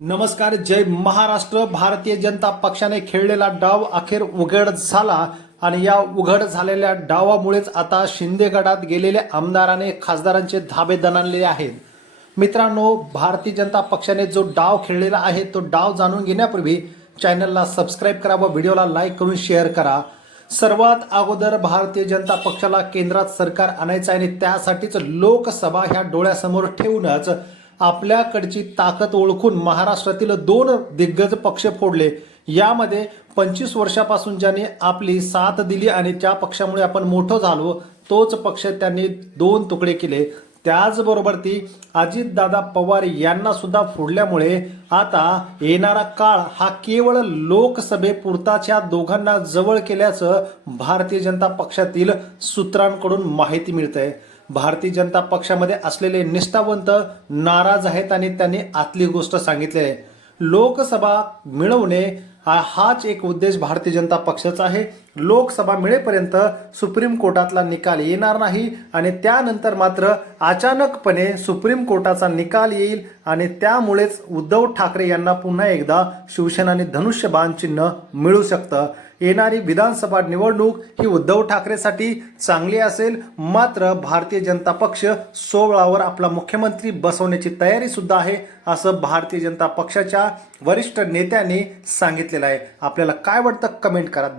नमस्कार जय महाराष्ट्र. भारतीय जनता पक्षाने खेळलेला डाव अखेर उघड झाला आणि या उघड झालेल्या डावामुळेच आता शिंदे गटात गेलेल्या आमदाराने खासदारांचे धाबे दणाणलेले आहेत. मित्रांनो भारतीय जनता पक्षाने जो डाव खेळलेला आहे तो डाव जाणून घेण्यापूर्वी चॅनलला सबस्क्राईब करा व व्हिडिओला लाईक करून शेअर करा. सर्वात अगोदर भारतीय जनता पक्षाला केंद्रात सरकार आणायचं आहे आणि त्यासाठीच लोकसभा ह्या डोळ्यासमोर ठेवूनच आपल्याकडची ताकद ओळखून महाराष्ट्रातील दोन दिग्गज पक्ष फोडले. यामध्ये पंचवीस वर्षापासून ज्याने आपली साथ दिली आणि ज्या पक्षामुळे आपण मोठं झालो तोच पक्ष त्यांनी दोन तुकडे केले. त्याचबरोबर ती अजितदादा पवार यांना सुद्धा फोडल्यामुळे आता येणारा काळ हा केवळ लोकसभेपुरताच या दोघांना जवळ केल्याचं भारतीय जनता पक्षातील सूत्रांकडून माहिती मिळते भारतीय जनता पक्षामध्ये असलेले निष्ठावंत नाराज आहेत आणि त्यांनी आतली गोष्ट सांगितली आहे. लोकसभा मिळवणे हाच एक उद्देश भारतीय जनता पक्षाचा आहे. लोकसभा मिळेपर्यंत सुप्रीम कोर्टातला निकाल येणार नाही आणि त्यानंतर मात्र अचानकपणे सुप्रीम कोर्टाचा निकाल येईल आणि त्यामुळेच उद्धव ठाकरे यांना पुन्हा एकदा शिवसेना आणि धनुष्यबाण चिन्ह मिळू शकतं. येणारी विधानसभा निवडणूक ही उद्धव ठाकरेसाठी चांगली असेल. मात्र भारतीय जनता पक्ष सोहळावर आपला मुख्यमंत्री बसवण्याची तयारीसुद्धा आहे असं भारतीय जनता पक्षाच्या वरिष्ठ नेत्यांनी सांगितलेलं आहे. आपल्याला काय वाटतं कमेंट करा.